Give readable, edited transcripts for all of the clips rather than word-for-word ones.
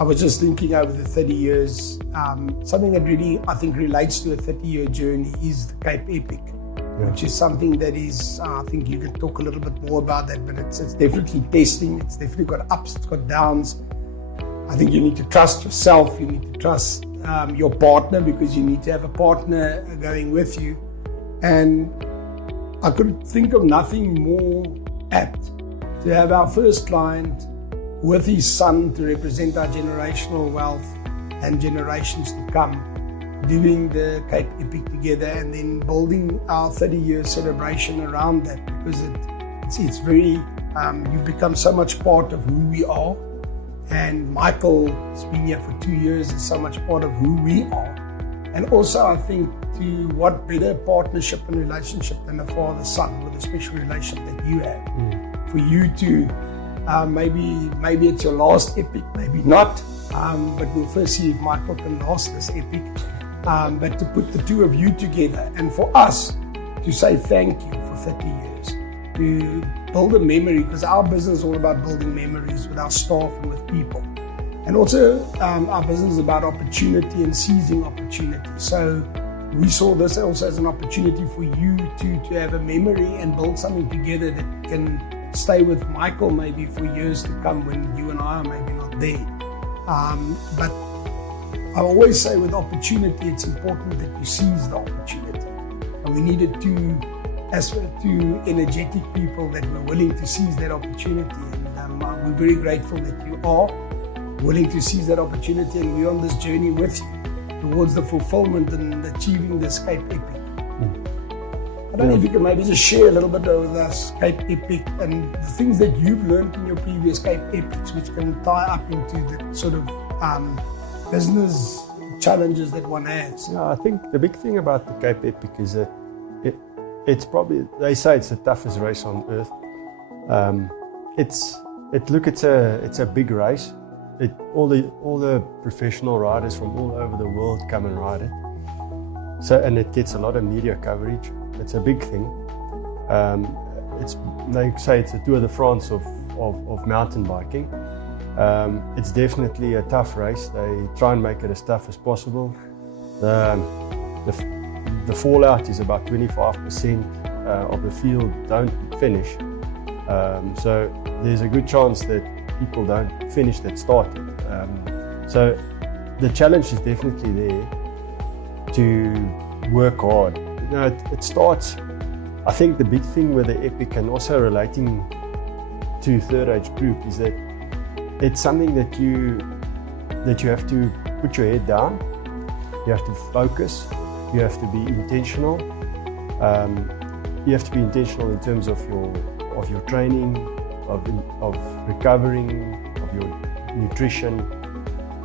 I was just thinking over the 30 years, something that really, I think, relates to a 30-year journey is the Cape Epic, which is something that is, I think you can talk a little bit more about that, but it's definitely testing. It's definitely got ups, it's got downs. I think you need to trust yourself. You need to trust your partner, because you need to have a partner going with you. And I could think of nothing more apt to have our first client with his son to represent our generational wealth and generations to come, doing the Cape Epic together, and then building our 30-year celebration around that, because it's very, you've become so much part of who we are. And Michael has been here for 2 years, is so much part of who we are. And also, I think, to what better partnership and relationship than a father-son, with a special relationship that you have. For you to, maybe it's your last epic, maybe not, but we'll first see if Michael can last this epic. But to put the two of you together, and for us to say thank you for 30 years, to build a memory, because our business is all about building memories with our staff and with people. And also our business is about opportunity and seizing opportunity. So we saw this also as an opportunity for you to have a memory and build something together that can stay with Michael maybe for years to come, when you and I are maybe not there. But I always say with opportunity, it's important that you seize the opportunity. And we needed two energetic people that were willing to seize that opportunity. And we're very grateful that you are willing to seize that opportunity, and we're on this journey with you towards the fulfillment and achieving this Cape Epic. I don't know if you can maybe just share a little bit with us Cape Epic and the things that you've learned in your previous Cape Epics, which can tie up into the sort of business challenges that one has. Yeah, I think the big thing about the Cape Epic is that it's probably, they say it's the toughest race on earth. It's a big race. All the professional riders from all over the world come and ride it. So, and it gets a lot of media coverage. It's a big thing. They say it's a Tour de France of mountain biking. It's definitely a tough race. They try and make it as tough as possible. The fallout is about 25% of the field don't finish. So there's a good chance that people don't finish that started. So the challenge is definitely there to work hard. You know, it starts, I think the big thing with the Epic, and also relating to third age group, is that it's something that you have to put your head down. You have to focus. You have to be intentional. You have to be intentional in terms of your training, of recovering, of your nutrition.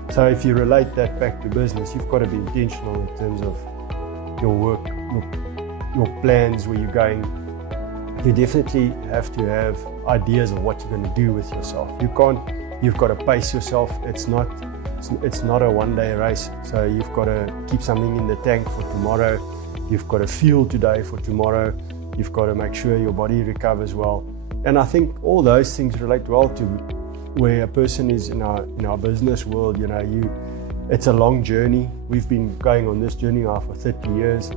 So if you relate that back to business, you've got to be intentional in terms of your work, your plans, where you're going. You definitely have to have ideas of what you're going to do with yourself. You've got to pace yourself. It's not a one-day race, so you've got to keep something in the tank for tomorrow. You've got to fuel today for tomorrow. You've got to make sure your body recovers well. And I think all those things relate well to where a person is in our business world. You know, it's a long journey. We've been going on this journey now for 30 years.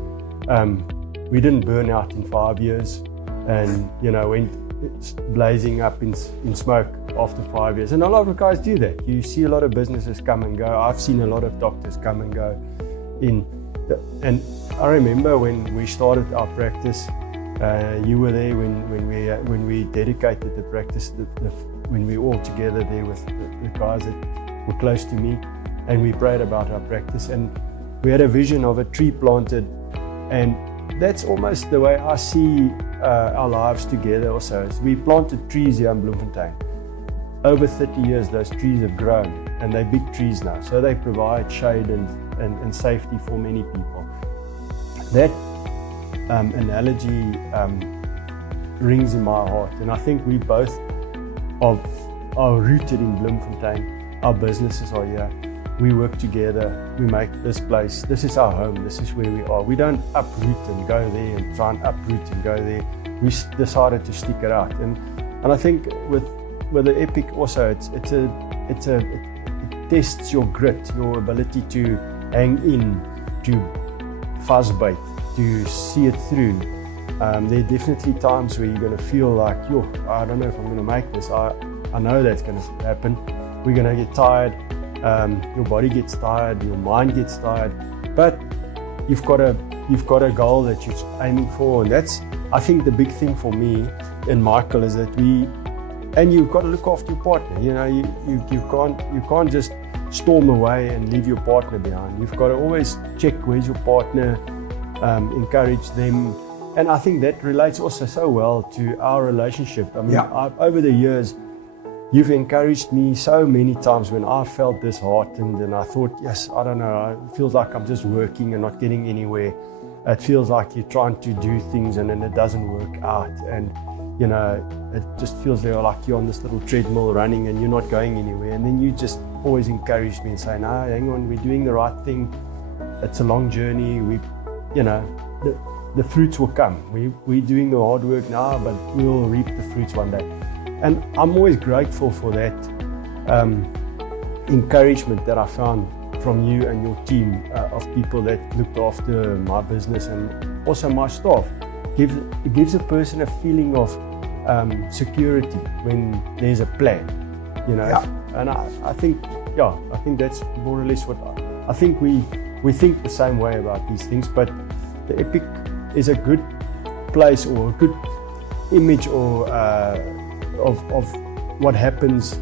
We didn't burn out in 5 years, and went blazing up in smoke after 5 years. And a lot of guys do that. You see a lot of businesses come and go. I've seen a lot of doctors come and go and I remember when we started our practice, you were there when we dedicated the practice, when we were all together there with the guys that were close to me, and we prayed about our practice, and we had a vision of a tree planted. And that's almost the way I see our lives together also. We planted trees here in Bloemfontein. Over 30 years, those trees have grown, and they're big trees now. So they provide shade and safety for many people. That analogy rings in my heart. And I think we both are rooted in Bloemfontein. Our businesses are here. We work together, we make this place, this is our home, this is where we are. We don't uproot and go there and try and uproot and go there. We decided to stick it out. And I think with the Epic also, tests your grit, your ability to hang in, to fuzzbait, to see it through. There are definitely times where you're going to feel like, yo, I don't know if I'm going to make this. I know that's going to happen. We're going to get tired. Your body gets tired. Your mind gets tired. But you've got a goal that you're aiming for, and that's, I think, the big thing for me and Michael is that and you've got to look after your partner. You know, you can't just storm away and leave your partner behind. You've got to always check where's your partner, encourage them. And I think that relates also so well to our relationship. I mean, over the years, you've encouraged me so many times when I felt disheartened and I thought, yes, I don't know, it feels like I'm just working and not getting anywhere. It feels like you're trying to do things and then it doesn't work out. And, you know, it just feels like you're on this little treadmill running and you're not going anywhere. And then you just always encouraged me and say, no, hang on, we're doing the right thing. It's a long journey. The fruits will come. We're doing the hard work now, but we'll reap the fruits one day. And I'm always grateful for that encouragement that I found from you and your team of people that looked after my business and also my staff. It gives a person a feeling of security when there's a plan, you know. And I think that's more or less what I think. We think the same way about these things, but the Epic is a good place or a good image or of what happens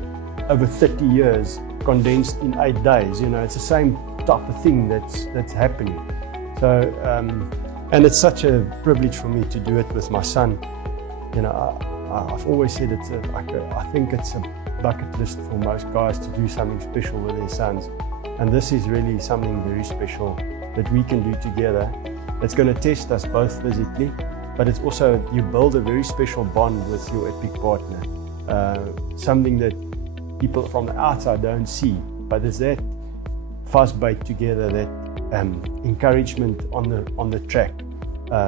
over 30 years condensed in 8 days. You know, it's the same type of thing that's happening. So and it's such a privilege for me to do it with my son. You know, I've always said I think it's a bucket list for most guys to do something special with their sons, and this is really something very special that we can do together. It's going to test us both physically, but it's also, you build a very special bond with your Epic partner. Something that people from the outside don't see, but there's that fuzzbait together, that encouragement on the track,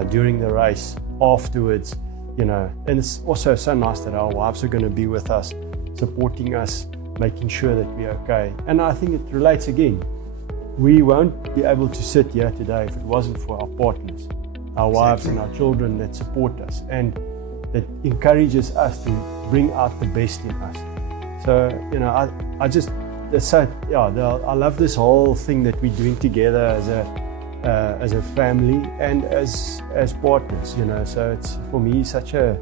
during the race, afterwards, you know. And it's also so nice that our wives are going to be with us, supporting us, making sure that we're okay. And I think it relates again. We won't be able to sit here today if it wasn't for our partners, our wives and our children that support us and that encourages us to bring out the best in us. So, you know, I love this whole thing that we're doing together as a family and as partners, you know. So it's, for me, such a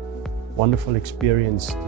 wonderful experience to do.